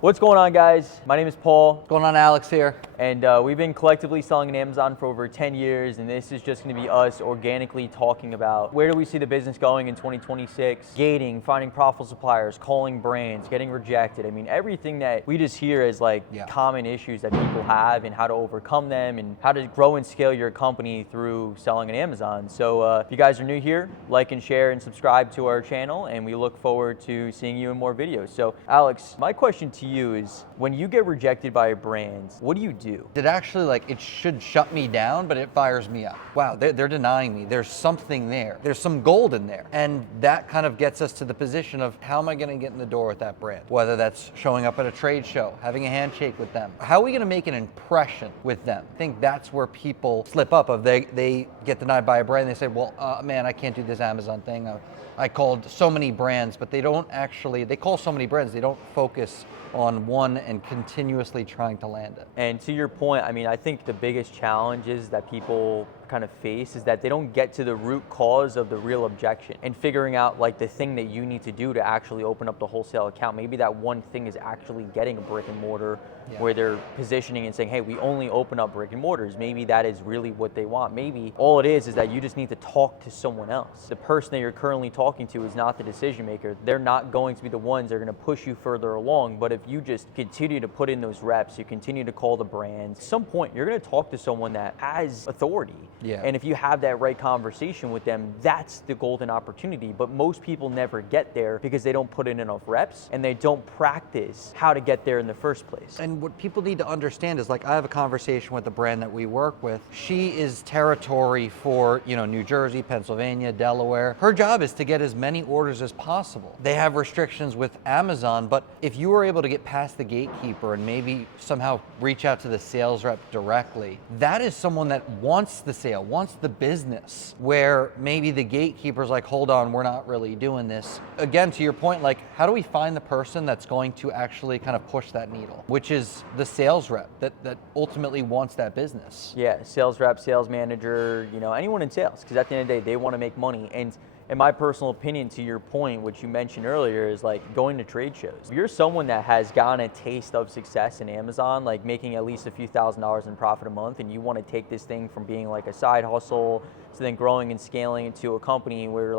What's going on, guys? My name is Paul. What's going on, Alex here? And we've been collectively selling on Amazon for over 10 years, and this is just going to be us organically talking about where do we see the business going in 2026, gating, finding profitable suppliers, calling brands, getting rejected. I mean, everything that we just hear as common issues that people have and how to overcome them and how to grow and scale your company through selling on Amazon. So if you guys are new here, like and share and subscribe to our channel, and we look forward to seeing you in more videos. So Alex, my question to you is, when you get rejected by a brand, what do you do? It actually, it should shut me down, but it fires me up. Wow, they're denying me. There's something there. There's some gold in there. And that kind of gets us to the position of how am I gonna get in the door with that brand? Whether that's showing up at a trade show, having a handshake with them. How are we gonna make an impression with them? I think that's where people slip up of they get denied by a brand. They say, well, man, I can't do this Amazon thing. I called so many brands, but they call so many brands, they don't focus on one and continuously trying to land it. And to your point, I mean, I think the biggest challenges that people kind of face is that they don't get to the root cause of the real objection and figuring out the thing that you need to do to actually open up the wholesale account. Maybe that one thing is actually getting a brick and mortar where they're positioning and saying, hey, we only open up brick and mortars. Maybe that is really what they want. Maybe all it is that you just need to talk to someone else. The person that you're currently talking to is not the decision maker. They're not going to be the ones that are going to push you further along. But if you just continue to put in those reps, you continue to call the brands, at some point you're going to talk to someone that has authority. Yeah. And if you have that right conversation with them, that's the golden opportunity. But most people never get there because they don't put in enough reps and they don't practice how to get there in the first place. And what people need to understand is, I have a conversation with the brand that we work with. She is territory for, New Jersey, Pennsylvania, Delaware. Her job is to get as many orders as possible. They have restrictions with Amazon, but if you were able to get past the gatekeeper and maybe somehow reach out to the sales rep directly, that is someone that wants the sale, wants the business, where maybe the gatekeeper's like, hold on, we're not really doing this. Again, to your point, how do we find the person that's going to actually kind of push that needle, which is the sales rep that ultimately wants that business? Yeah, sales rep, sales manager, anyone in sales, because at the end of the day, they want to make money. And in my personal opinion, to your point, which you mentioned earlier, is going to trade shows. If you're someone that has gotten a taste of success in Amazon, making at least a few $1,000s in profit a month, and you want to take this thing from being a side hustle to then growing and scaling into a company where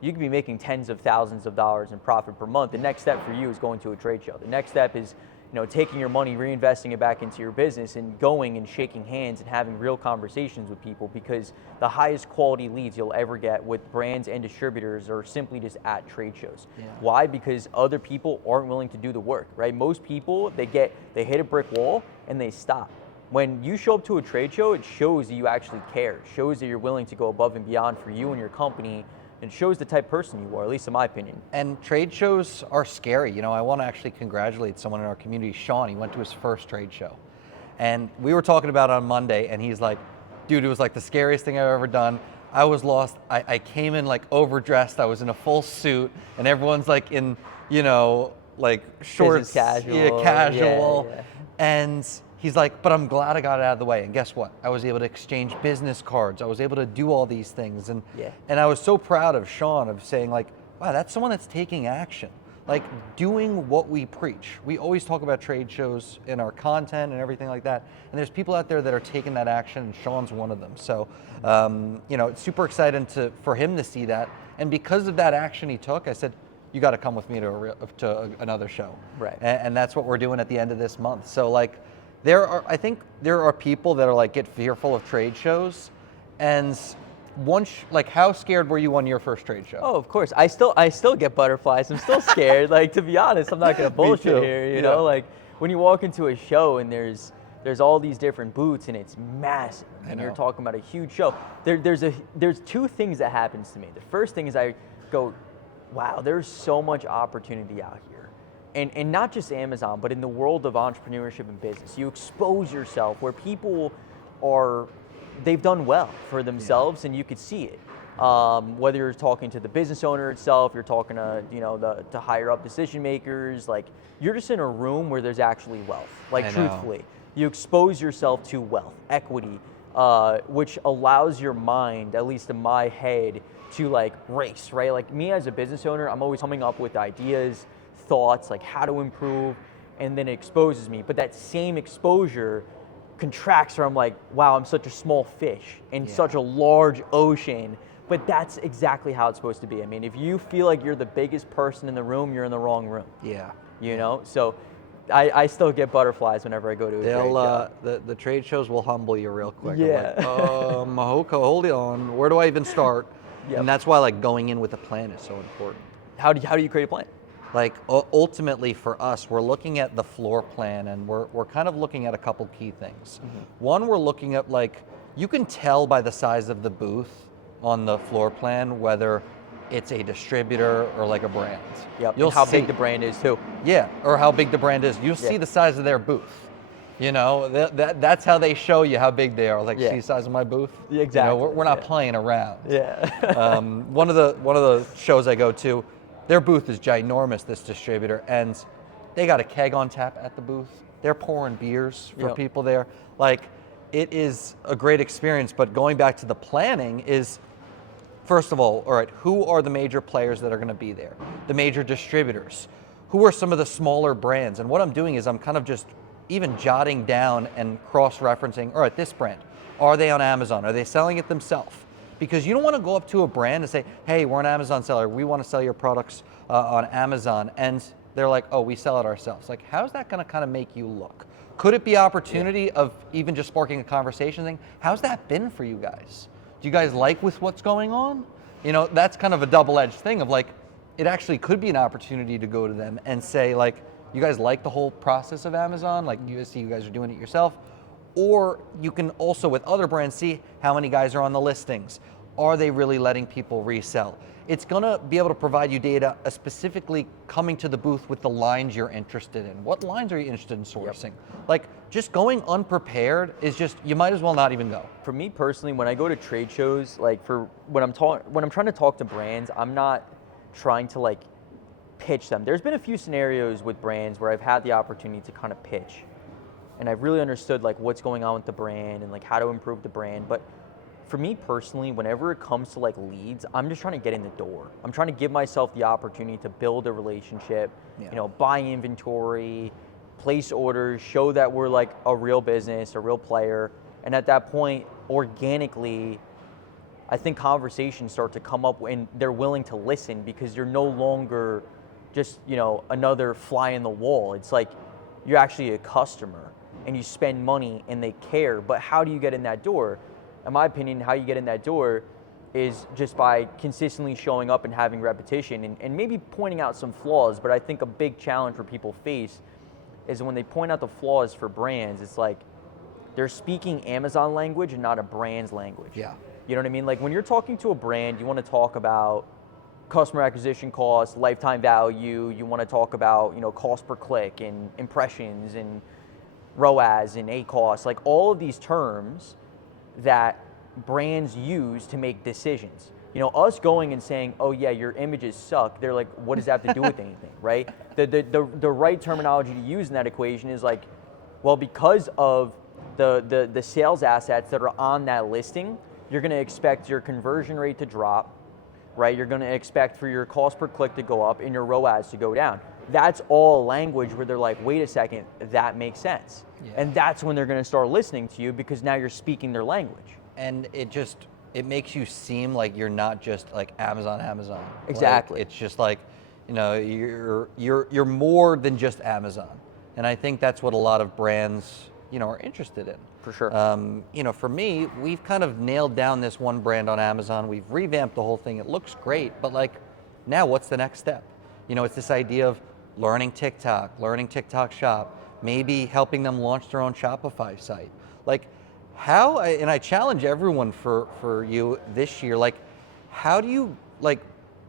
you could be making tens of thousands of dollars in profit per month, the next step for you is going to a trade show. The next step is taking your money, reinvesting it back into your business and going and shaking hands and having real conversations with people, because the highest quality leads you'll ever get with brands and distributors are simply just at trade shows. Yeah. Why? Because other people aren't willing to do the work, right? Most people, they hit a brick wall and they stop. When you show up to a trade show, it shows that you actually care. It shows that you're willing to go above and beyond for you and your company. It shows the type of person you are, at least in my opinion. And trade shows are scary. I want to actually congratulate someone in our community, Sean. He went to his first trade show. And we were talking about it on Monday, and he's like, dude, it was the scariest thing I've ever done. I was lost. I came in overdressed. I was in a full suit, and everyone's in, shorts. Business casual. Yeah, casual. Yeah. And he's like, but I'm glad I got it out of the way. And guess what? I was able to exchange business cards. I was able to do all these things. And I was so proud of Sean of saying wow, that's someone that's taking action. Doing what we preach. We always talk about trade shows in our content and everything like that. And there's people out there that are taking that action, and Sean's one of them. So, it's super exciting for him to see that. And because of that action he took, I said, you got to come with me to another show. Right. And that's what we're doing at the end of this month. So I think there are people that are get fearful of trade shows, and how scared were you on your first trade show? Oh, of course. I still get butterflies. I'm still scared. To be honest, I'm not gonna bullshit here. You know, when you walk into a show and there's all these different booths and it's massive, and you're talking about a huge show. There's two things that happens to me. The first thing is I go, wow, there's so much opportunity out here. And not just Amazon, but in the world of entrepreneurship and business. You expose yourself where people they've done well for themselves, and you could see it. Whether you're talking to the business owner itself, you're talking to the higher up decision makers, you're just in a room where there's actually wealth. Truthfully, you expose yourself to wealth, equity, which allows your mind, at least in my head, to race, right? Me as a business owner, I'm always coming up with ideas, thoughts, how to improve. and then it exposes me. But that same exposure contracts where I'm like, wow, I'm such a small fish in such a large ocean. But that's exactly how it's supposed to be. I mean, if you feel like you're the biggest person in the room, you're in the wrong room. Yeah. You know? So I still get butterflies whenever I go to a trade show. The trade shows will humble you real quick. Yeah. Like, okay, hold on. Where do I even start? Yep. And that's why like going in with a plan is so important. How do you create a plan? Like ultimately for us, we're looking at the floor plan, and we're kind of looking at a couple key things. One, we're looking at like, you can tell by the size of the booth on the floor plan whether it's a distributor or like a brand. Yep. You'll and how see, big the brand is too. Yeah, or how big the brand is. You'll see the size of their booth. You know, that's how they show you how big they are. Like, see the size of my booth? Yeah, exactly. You know, we're not playing around. Yeah. One of the shows I go to, their booth is ginormous, this distributor, and they got a keg on tap at the booth. They're pouring beers for people there. Like, it is a great experience, but going back to the planning is, first of all right, who are the major players that are gonna be there? The major distributors. Who are some of the smaller brands? And what I'm doing is I'm kind of just even jotting down and cross-referencing, all right, this brand, are they on Amazon? Are they selling it themselves? Because you don't want to go up to a brand and say, hey, we're an Amazon seller, we want to sell your products on Amazon, and they're like, oh, we sell it ourselves. Like, how's that going to kind of make you look? Could it be opportunity of even just sparking a conversation thing? How's that been for you guys? Do you guys like with what's going on? You know, that's kind of a double-edged thing of like, it actually could be an opportunity to go to them and say like, you guys like the whole process of Amazon? Like, you see you guys are doing it yourself? Or you can also, with other brands, see how many guys are on the listings. Are they really letting people resell? It's gonna be able to provide you data specifically coming to the booth with the lines you're interested in. What lines are you interested in sourcing? Like, just going unprepared is just, you might as well not even go. For me personally, when I go to trade shows, like when I'm trying to talk to brands, I'm not trying to like pitch them. There's been a few scenarios with brands where I've had the opportunity to kind of pitch, and I've really understood like what's going on with the brand and like how to improve the brand. But for me personally, whenever it comes to like leads, I'm just trying to get in the door. I'm trying to give myself the opportunity to build a relationship, you know, buy inventory, place orders, show that we're like a real business, a real player. And at that point, organically, I think conversations start to come up and they're willing to listen because you're no longer just, you know, another fly in the wall. It's like you're actually a customer and you spend money and they care. But how do you get in that door? In my opinion, how you get in that door is just by consistently showing up and having repetition and maybe pointing out some flaws. But I think a big challenge where people face is when they point out the flaws for brands, it's like they're speaking Amazon language and not a brand's language. Yeah. You know what I mean? Like when you're talking to a brand, you want to talk about customer acquisition costs, lifetime value. You want to talk about, you know, cost per click and impressions and ROAS and ACoS, like all of these terms that brands use to make decisions. You know, us going and saying, oh yeah, your images suck, they're like, what does that have to do with anything, right? The right terminology to use in that equation is like, well, because of the sales assets that are on that listing, you're gonna expect your conversion rate to drop, right? You're gonna expect for your cost per click to go up and your ROAS to go down. That's all language where they're like, wait a second, that makes sense. Yeah. And that's when they're gonna start listening to you because now you're speaking their language. And it makes you seem like you're not just like Amazon. Exactly. Like, it's just like, you know, you're more than just Amazon. And I think that's what a lot of brands, you know, are interested in. For sure. You know, for me, we've kind of nailed down this one brand on Amazon. We've revamped the whole thing. It looks great, but like, now what's the next step? You know, it's this idea of learning TikTok Shop, maybe helping them launch their own Shopify site. Like, how, and I challenge everyone for you this year, like, how do you like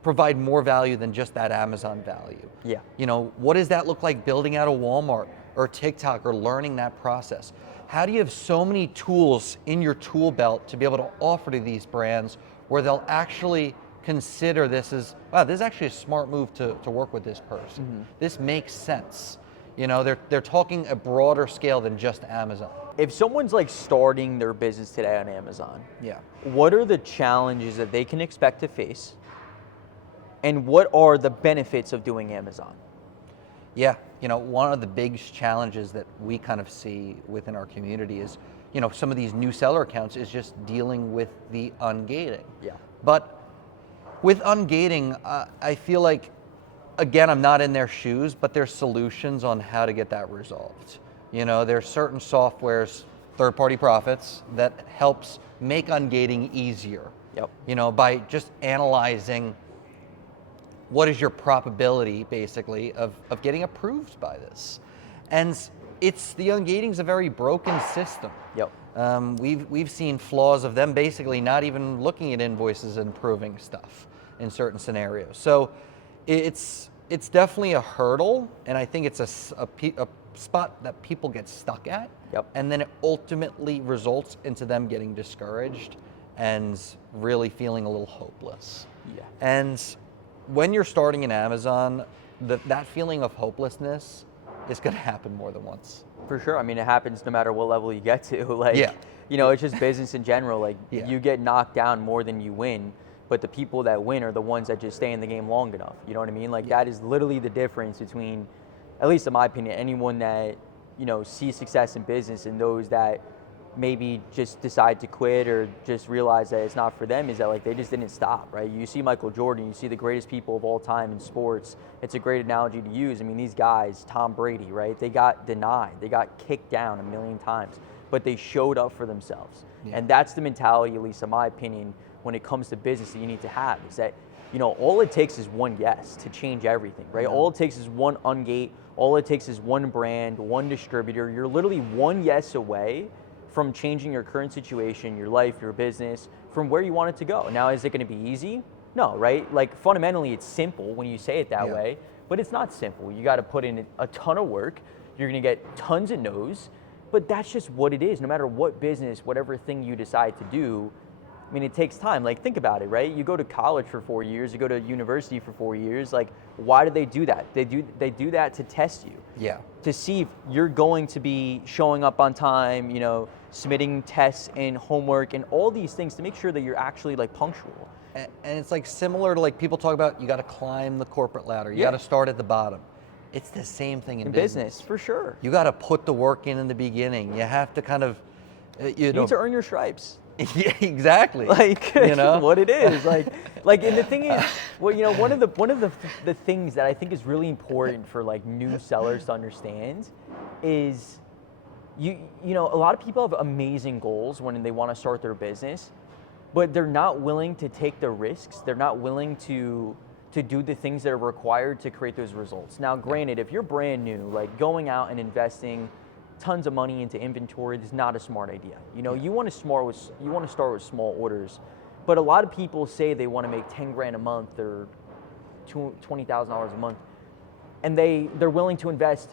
provide more value than just that Amazon value? Yeah. You know, what does that look like building out a Walmart or TikTok or learning that process? How do you have so many tools in your tool belt to be able to offer to these brands where they'll actually consider this as, wow, this is actually a smart move to work with this person. Mm-hmm. This makes sense. You know, they're talking a broader scale than just Amazon. If someone's like starting their business today on Amazon, yeah, what are the challenges that they can expect to face? And what are the benefits of doing Amazon? Yeah, one of the big challenges that we kind of see within our community is, some of these new seller accounts is just dealing with the ungating. Yeah. But with ungating, I feel like, again, I'm not in their shoes, but there's solutions on how to get that resolved. There's certain softwares, thirdpartyprofits, that helps make ungating easier. Yep. By just analyzing what is your probability, basically, of getting approved by this. And the ungating is a very broken system. Yep. We've seen flaws of them basically not even looking at invoices and proving stuff in certain scenarios. So it's definitely a hurdle, and I think it's a spot that people get stuck at. Yep. And then it ultimately results into them getting discouraged and really feeling a little hopeless. Yeah. And when you're starting in Amazon, that feeling of hopelessness is going to happen more than once. For sure. I mean, it happens no matter what level you get to. Like, Yeah. it's just business in general. Like, Yeah. you get knocked down more than you win, but the people that win are the ones that just stay in the game long enough. You know what I mean? Like, that is literally the difference between, at least in my opinion, anyone that, sees success in business and those that maybe just decide to quit or just realize that it's not for them, is that, like, they just didn't stop, right? You see Michael Jordan, you see the greatest people of all time in sports. It's a great analogy to use. I mean, these guys, Tom Brady, right? They got denied. They got kicked down a million times, but they showed up for themselves. Yeah. And that's the mentality, at least in my opinion, when it comes to business that you need to have, is that, all it takes is one yes to change everything, right? All it takes is one ungate. All it takes is one brand, one distributor. You're literally one yes away from changing your current situation, your life, your business, from where you want it to go. Now, is it going to be easy? No, right? Like, fundamentally, it's simple when you say it that way, but it's not simple. You got to put in a ton of work. You're going to get tons of no's, but that's just what it is. No matter what business, whatever thing you decide to do, I mean, it takes time. Like, think about it, right? You go to college for 4 years, you go to university for 4 years. Like, why do they do that? They do that to test you. Yeah. To see if you're going to be showing up on time, submitting tests and homework and all these things to make sure that you're actually, like, punctual. And it's like similar to, like, people talk about, you got to climb the corporate ladder. You got to start at the bottom. It's the same thing in business. For sure. You got to put the work in the beginning. You have to kind of, you need to earn your stripes. Yeah, exactly. Like, what it is. Like, and the thing is, well, one of the things that I think is really important for, like, new sellers to understand is, a lot of people have amazing goals when they want to start their business, but they're not willing to take the risks. They're not willing to do the things that are required to create those results. Now, granted, if you're brand new, like, going out and investing tons of money into inventory is not a smart idea. You want to start with small orders, but a lot of people say they want to make 10 grand a month or $20,000 a month, and they're willing to invest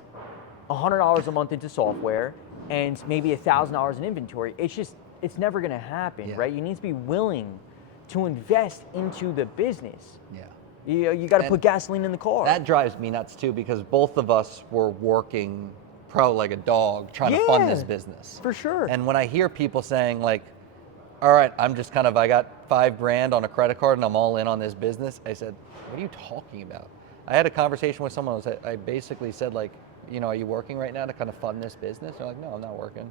$100 a month into software and maybe $1,000 in inventory. It's never going to happen, right? You need to be willing to invest into the business. Yeah. You got to put gasoline in the car. That drives me nuts too, because both of us were working probably like a dog trying to fund this business. For sure. And when I hear people saying, like, all right, I got $5 grand on a credit card and I'm all in on this business, I said, what are you talking about? I had a conversation with someone. I basically said, like, are you working right now to kind of fund this business? They're like, no, I'm not working.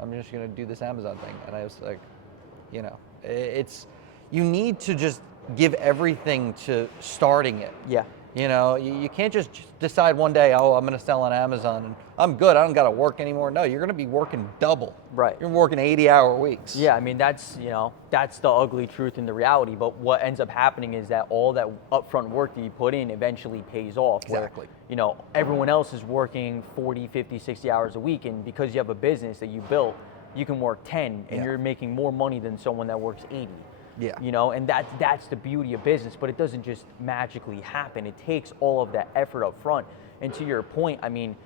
I'm just going to do this Amazon thing. And I was like, you need to just give everything to starting it. Yeah. You can't just decide one day, oh, I'm going to sell on Amazon and I'm good, I don't got to work anymore. No, you're going to be working double. Right. You're working 80-hour weeks. Yeah, I mean, that's the ugly truth and the reality. But what ends up happening is that all that upfront work that you put in eventually pays off. Exactly. Where, everyone else is working 40, 50, 60 hours a week, and because you have a business that you built, you can work 10 and you're making more money than someone that works 80. Yeah. And that's the beauty of business, but it doesn't just magically happen. It takes all of that effort up front. And to your point, I mean,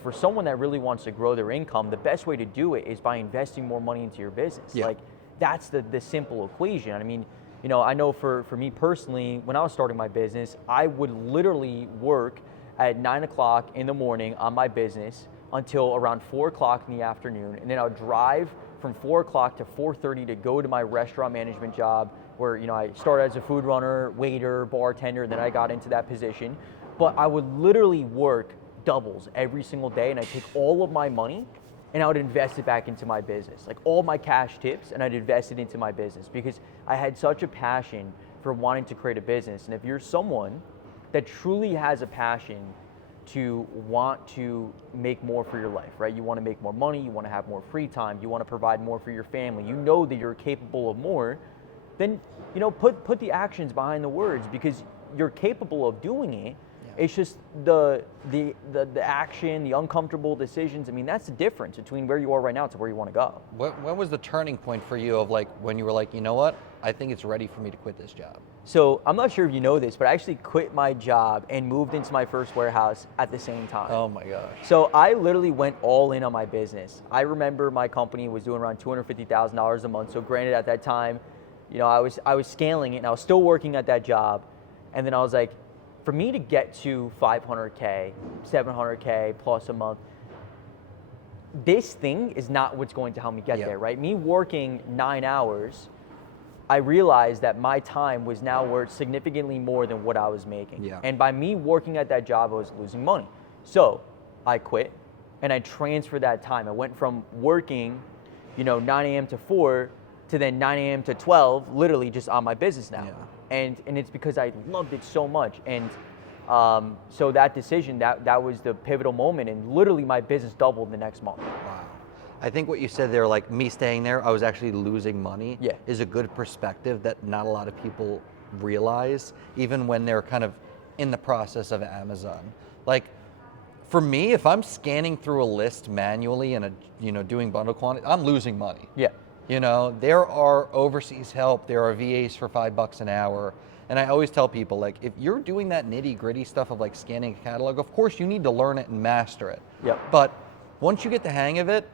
for someone that really wants to grow their income, the best way to do it is by investing more money into your business. Yeah. Like, that's the simple equation. I mean, I know for me personally, when I was starting my business, I would literally work at 9 o'clock in the morning on my business until around 4 o'clock in the afternoon. And then I would drive from 4 o'clock to 4:30 to go to my restaurant management job where, I started as a food runner, waiter, bartender, and then I got into that position. But I would literally work doubles every single day, and I take all of my money and I would invest it back into my business. Like all my cash tips, and I'd invest it into my business because I had such a passion for wanting to create a business. And if you're someone that truly has a passion to want to make more for your life, right? You want to make more money, you want to have more free time, you want to provide more for your family, you know that you're capable of more, then put the actions behind the words because you're capable of doing it. It's just the action, the uncomfortable decisions. I mean, that's the difference between where you are right now to where you want to go. When was the turning point for you of like when you were like, you know what, I think it's ready for me to quit this job? So I'm not sure if you know this, but I actually quit my job and moved into my first warehouse at the same time. Oh my gosh. So I literally went all in on my business. I remember my company was doing around $250,000 a month. So granted, at that time, I was scaling it and I was still working at that job. And then I was like, for me to get to 500K, 700K plus a month, this thing is not what's going to help me get there, right? Me working 9 hours, I realized that my time was now worth significantly more than what I was making. Yeah. And by me working at that job, I was losing money. So I quit and I transferred that time. I went from working, 9 a.m. to 4 to then 9 a.m. to 12, literally just on my business now. Yeah. And it's because I loved it so much. And so that decision, that was the pivotal moment. And literally my business doubled the next month. Wow. I think what you said there, like me staying there, I was actually losing money, Yeah. is a good perspective that not a lot of people realize, even when they're kind of in the process of Amazon. Like, for me, if I'm scanning through a list manually and doing bundle quantity, I'm losing money. Yeah. There are overseas help, there are VAs for $5 an hour. And I always tell people, like, if you're doing that nitty gritty stuff of like scanning a catalog, of course you need to learn it and master it. Yep. But once you get the hang of it,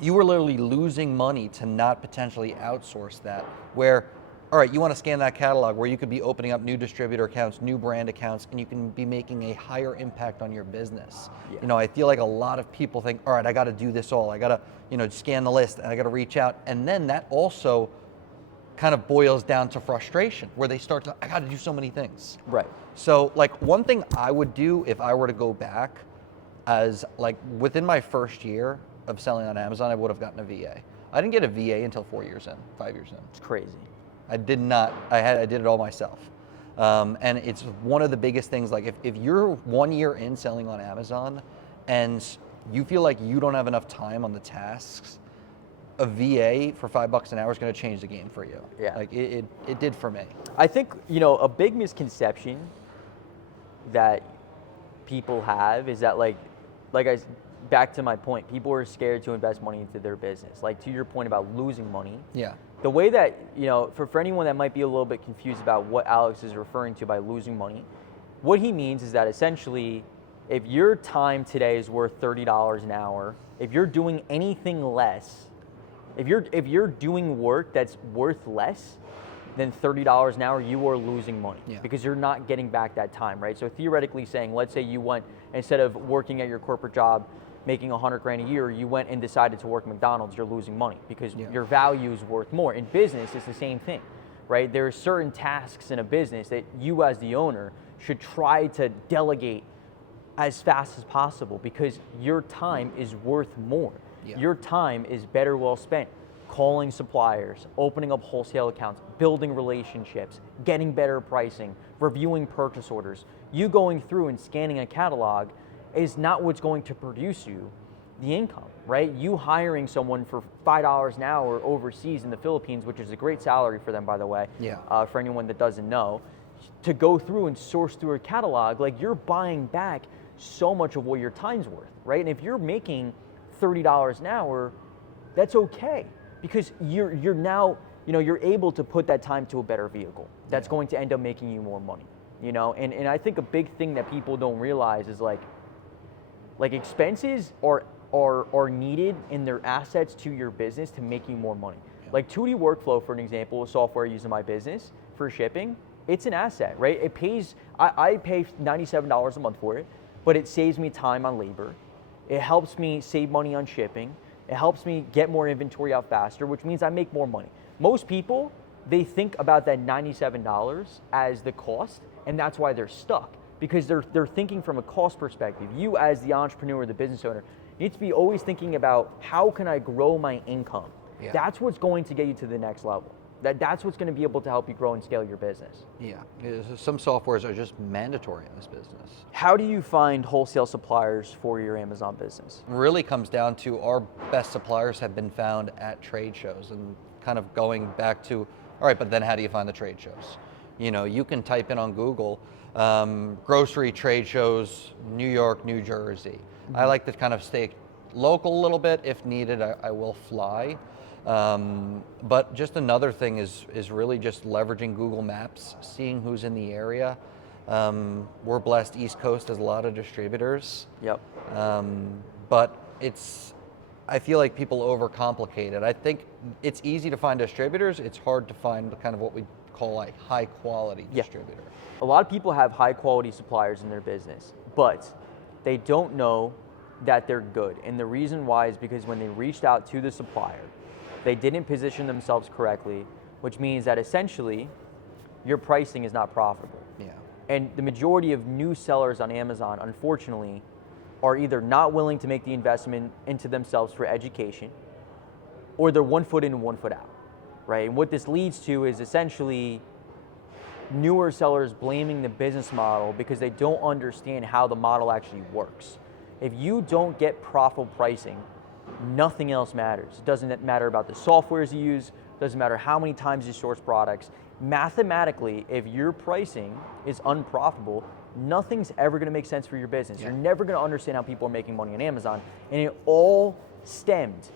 you are literally losing money to not potentially outsource that. Where, all right, you want to scan that catalog where you could be opening up new distributor accounts, new brand accounts, and you can be making a higher impact on your business. Yeah. I feel like a lot of people think, all right, I got to do this all. I got to, scan the list and I got to reach out. And then that also kind of boils down to frustration where they start to, I got to do so many things. Right. So like one thing I would do if I were to go back as like within my first year of selling on Amazon, I would have gotten a VA. I didn't get a VA until 5 years in. It's crazy. I did not, I did it all myself. And it's one of the biggest things, like if you're 1 year in selling on Amazon and you feel like you don't have enough time on the tasks, a VA for $5 an hour is going to change the game for you. Yeah. Like it did for me. I think, a big misconception that people have is that back to my point, people are scared to invest money into their business. Like to your point about losing money. Yeah. The way that, for anyone that might be a little bit confused about what Alex is referring to by losing money, what he means is that essentially, if your time today is worth $30 an hour, if you're doing anything less, if you're doing work that's worth less than $30 an hour, you are losing money because you're not getting back that time, right? So theoretically saying, let's say you went, instead of working at your corporate job, making $100,000 a year, you went and decided to work at McDonald's, you're losing money because your value is worth more. In business, it's the same thing, right? There are certain tasks in a business that you as the owner should try to delegate as fast as possible because your time is worth more. Yeah. Your time is better well spent calling suppliers, opening up wholesale accounts, building relationships, getting better pricing, reviewing purchase orders. You going through and scanning a catalog is not what's going to produce you the income, right? You hiring someone for $5 an hour overseas in the Philippines, which is a great salary for them, by the way, for anyone that doesn't know, to go through and source through a catalog, like you're buying back so much of what your time's worth, right? And if you're making $30 an hour, that's okay because you're now, you're able to put that time to a better vehicle that's going to end up making you more money, And I think a big thing that people don't realize is like expenses are needed in their assets to your business to make you more money. Yeah. Like 2D Workflow, for an example, a software I use in my business for shipping, it's an asset, right? It pays, I pay $97 a month for it, but it saves me time on labor. It helps me save money on shipping. It helps me get more inventory out faster, which means I make more money. Most people, they think about that $97 as the cost, and that's why they're stuck. because they're thinking from a cost perspective. You as the entrepreneur, the business owner, need to be always thinking about how can I grow my income? Yeah. That's what's going to get you to the next level. That's what's going to be able to help you grow and scale your business. Yeah, some softwares are just mandatory in this business. How do you find wholesale suppliers for your Amazon business? Really comes down to our best suppliers have been found at trade shows, and kind of going back to, all right, but then how do you find the trade shows? You know, you can type in on Google, grocery trade shows, New York, New Jersey. Mm-hmm. I like to kind of stay local a little bit. If needed, I will fly. But just another thing is really just leveraging Google Maps, seeing who's in the area. We're blessed, East Coast has a lot of distributors. Yep. But I feel like people overcomplicate it. I think it's easy to find distributors. It's hard to find kind of what we call like high quality distributor. A lot of people have high quality suppliers in their business, but they don't know that they're good. And the reason why is because when they reached out to the supplier, they didn't position themselves correctly, which means that essentially your pricing is not profitable. Yeah. And the majority of new sellers on Amazon, unfortunately, are either not willing to make the investment into themselves for education, or they're 1 foot in and 1 foot out, right? And what this leads to is essentially newer sellers blaming the business model because they don't understand how the model actually works. If you don't get profitable pricing, nothing else matters. It doesn't matter about the softwares you use, doesn't matter how many times you source products. Mathematically, if your pricing is unprofitable, nothing's ever gonna make sense for your business. Yeah. You're never gonna understand how people are making money on Amazon. And it all stemmed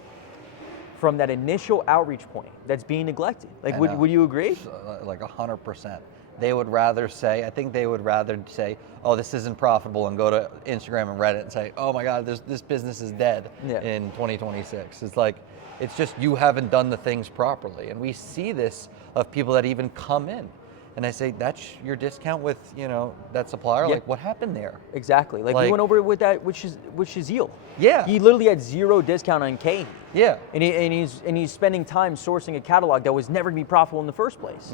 from that initial outreach point that's being neglected. Like, would you agree? Like 100%. They would rather say, I think they would rather say, oh, this isn't profitable, and go to Instagram and Reddit and say, oh my God, this business is dead in 2026. It's like, it's just you haven't done the things properly. And we see this of people that even come in. And I say, that's your discount with, you know, that supplier? Yeah. Like, what happened there? Exactly. Like we went over it with that, which is Shazeel. Yeah. He literally had 0 discount on K. Yeah. And he's spending time sourcing a catalog that was never gonna be profitable in the first place.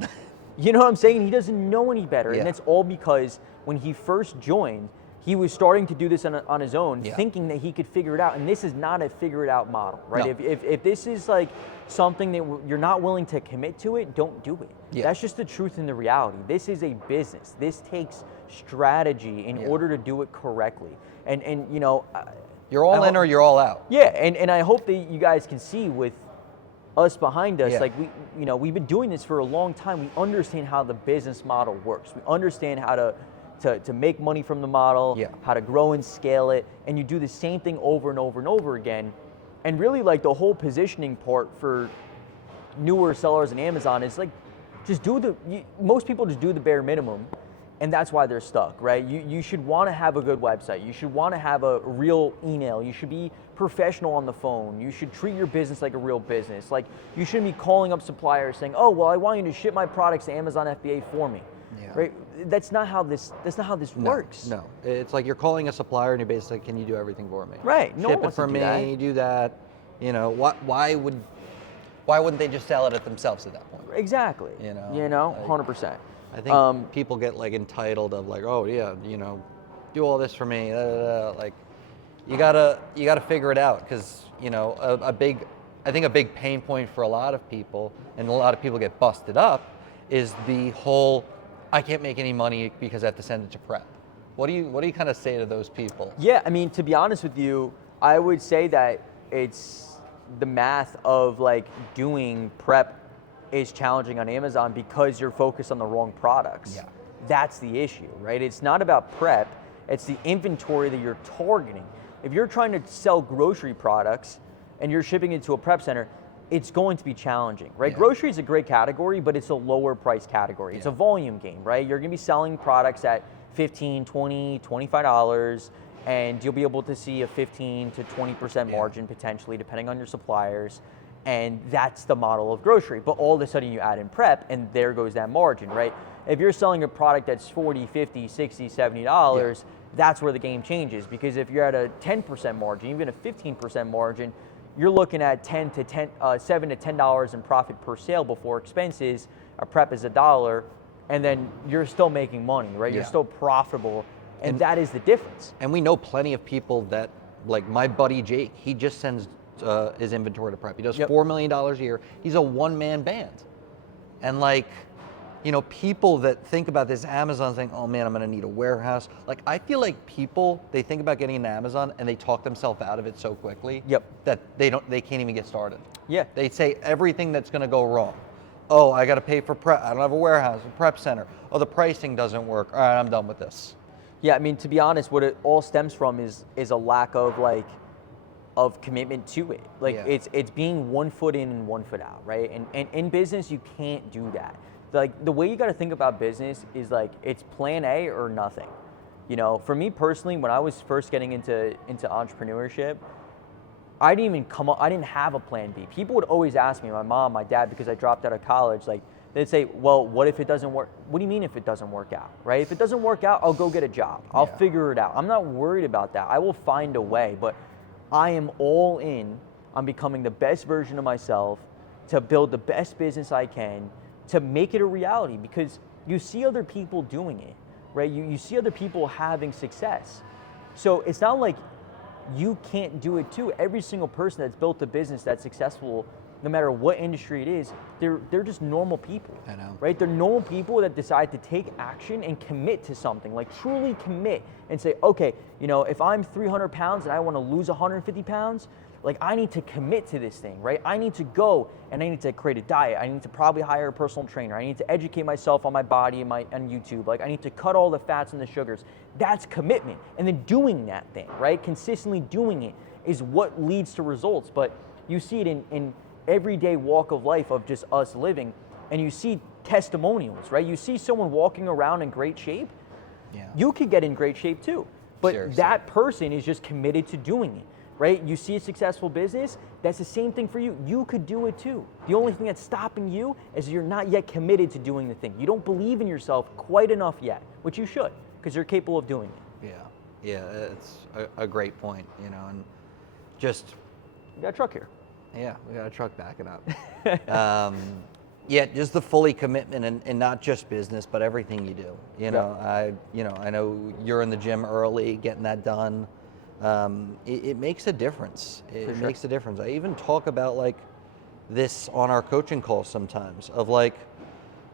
You know what I'm saying? He doesn't know any better. Yeah. And it's all because when he first joined, he was starting to do this on his own, thinking that he could figure it out. And this is not a figure it out model, right? No. If this is like something that you're not willing to commit to it, don't do it. Yeah. That's just the truth and the reality. This is a business. This takes strategy in order to do it correctly. And you know, you're all in or you're all out. Yeah, and I hope that you guys can see with us behind us, like we've been doing this for a long time. We understand how the business model works. We understand how to make money from the model, how to grow and scale it, and you do the same thing over and over and over again. And really, like, the whole positioning part for newer sellers in Amazon is like, just most people just do the bare minimum, and that's why they're stuck, right? You should want to have a good website. You should want to have a real email. You should be professional on the phone. You should treat your business like a real business. Like, you shouldn't be calling up suppliers saying, oh, well, I want you to ship my products to Amazon FBA for me. Yeah. Right? That's not how this works. No, it's like you're calling a supplier and you're basically, can you do everything for me? Right. No Ship one wants it for to me, do that. You know, why wouldn't they just sell it at themselves at that point? Exactly. You know, 100%. I think people get like entitled of like, oh yeah, you know, do all this for me. Like, you gotta figure it out, because you know I think a big pain point for a lot of people, and a lot of people get busted up, is the whole, I can't make any money because I have to send it to prep. What do you kind of say to those people? Yeah, I mean, to be honest with you, I would say that it's the math of like doing prep is challenging on Amazon because you're focused on the wrong products. Yeah. That's the issue, right? It's not about prep, it's the inventory that you're targeting. If you're trying to sell grocery products and you're shipping it to a prep center, it's going to be challenging, right? Yeah. Grocery is a great category, but it's a lower price category. It's a volume game, right? You're gonna be selling products at $15, $20, $25, and you'll be able to see a 15 to 20% margin potentially, depending on your suppliers. And that's the model of grocery. But all of a sudden you add in prep, and there goes that margin, right? If you're selling a product that's $40, $50, $60, $70, that's where the game changes. Because if you're at a 10% margin, even a 15% margin, you're looking at $7 to $10 in profit per sale before expenses. A prep is $1, and then you're still making money, right? You're still profitable And that is the difference. And we know plenty of people that, like my buddy Jake, he just sends his inventory to prep. He does $4 million a year. He's a one-man band. And like, you know, people that think about this Amazon thing, oh man, I'm gonna need a warehouse. Like, I feel like people, they think about getting into Amazon and they talk themselves out of it so quickly that they can't even get started. Yeah. They say everything that's gonna go wrong. Oh, I gotta pay for prep, I don't have a warehouse, a prep center. Oh, the pricing doesn't work. All right, I'm done with this. Yeah, I mean, to be honest, what it all stems from is a lack of of commitment to it. Like it's being 1 foot in and 1 foot out, right? And in business, you can't do that. Like the way you got to think about business is like it's plan A or nothing. You know, for me personally, when I was first getting into entrepreneurship, I didn't have a plan B. People would always ask me, my mom, my dad, because I dropped out of college, like they'd say, well, what if it doesn't work? What do you mean if it doesn't work out, right? If it doesn't work out, I'll go get a job. I'll figure it out. I'm not worried about that. I will find a way, but I am all in on becoming the best version of myself, to build the best business I can, to make it a reality, because you see other people doing it, right? You see other people having success. So it's not like you can't do it too. Every single person that's built a business that's successful, no matter what industry it is, they're just normal people. I know. Right? They're normal people that decide to take action and commit to something, like truly commit and say, okay, you know, if I'm 300 pounds and I want to lose 150 pounds, like I need to commit to this thing, right? I need to go and I need to create a diet. I need to probably hire a personal trainer. I need to educate myself on my body and on YouTube. Like I need to cut all the fats and the sugars. That's commitment. And then doing that thing, right? Consistently doing it is what leads to results. But you see it in everyday walk of life of just us living, and you see testimonials, right? You see someone walking around in great shape. Yeah. You could get in great shape too. But seriously, that person is just committed to doing it. Right? You see a successful business, that's the same thing for you. You could do it too. The only thing that's stopping you is you're not yet committed to doing the thing. You don't believe in yourself quite enough yet, which you should, because you're capable of doing it. Yeah, it's a great point, you know, and just... You got a truck here. Yeah, we got a truck backing up. Yeah, just the fully commitment and not just business, but everything you do. You know, I know you're in the gym early, getting that done. It makes a difference. It makes a difference. I even talk about like this on our coaching calls sometimes of like,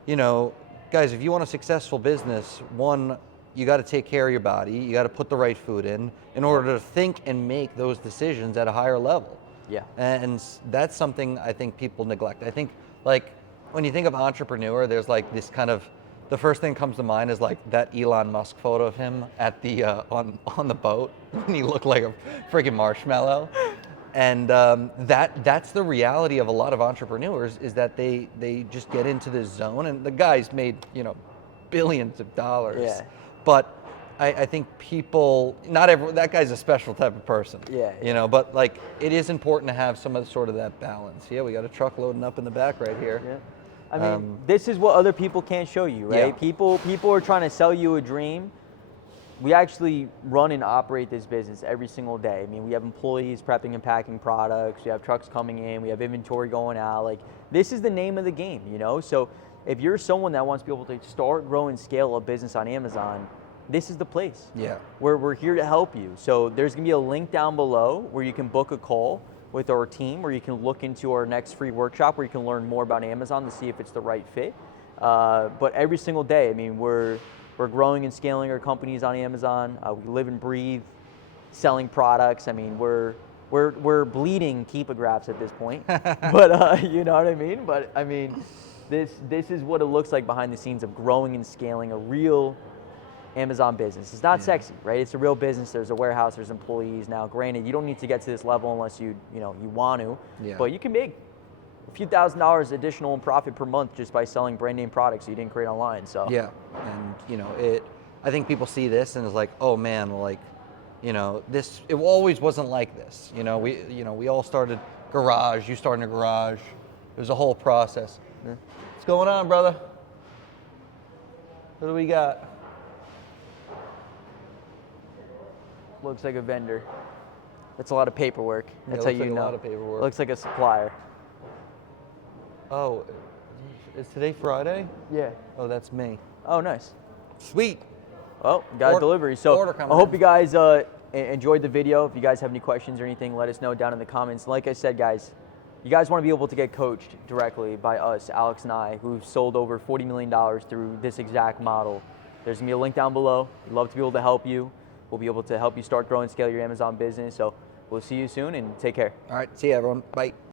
you know, guys, if you want a successful business, one, you got to take care of your body. You got to put the right food in order to think and make those decisions at a higher level. Yeah. And that's something I think people neglect. I think like when you think of entrepreneur, there's like this kind of, the first thing that comes to mind is like that Elon Musk photo of him at the on the boat, and he looked like a freaking marshmallow. And that's the reality of a lot of entrepreneurs, is that they just get into this zone, and the guy's made, you know, billions of dollars. Yeah. But I think people, that guy's a special type of person. Yeah. You know, but like it is important to have some of the sort of that balance. Yeah, we got a truck loading up in the back right here. Yeah. I mean, this is what other people can't show you, right? Yeah. People are trying to sell you a dream. We actually run and operate this business every single day. I mean, we have employees prepping and packing products. We have trucks coming in. We have inventory going out. Like, this is the name of the game, you know? So if you're someone that wants to be able to start, grow, and scale a business on Amazon, this is the place. Yeah. We're here to help you. So there's going to be a link down below where you can book a call with our team, where you can look into our next free workshop where you can learn more about Amazon to see if it's the right fit. But every single day, I mean, we're growing and scaling our companies on Amazon. We live and breathe selling products. I mean, we're bleeding keepagraphs at this point. But you know what I mean? But I mean, this is what it looks like behind the scenes of growing and scaling a real Amazon business. It's not sexy, right? It's a real business. There's a warehouse, there's employees. Now, granted, you don't need to get to this level unless you want to, but you can make a few $1,000s additional in profit per month just by selling brand name products you didn't create online. So yeah, and you know, I think people see this and it's like, oh man, like, you know, it always wasn't like this. You know, we all started garage. You started in a garage. It was a whole process. Yeah. What's going on, brother? What do we got? Looks like a vendor. That's a lot of paperwork. That's how you know. A lot of paperwork. Looks like a supplier. Oh, is today Friday? Yeah. Oh, that's me. Oh, nice. Sweet. Oh, got a delivery. So order coming I hope in. you guys enjoyed the video. If you guys have any questions or anything, let us know down in the comments. Like I said, guys, you guys want to be able to get coached directly by us, Alex and I, who've sold over $40 million through this exact model. There's going to be a link down below. We'd love to be able to help you. We'll be able to help you start, grow, and scale your Amazon business. So we'll see you soon, and take care. All right, see you everyone. Bye.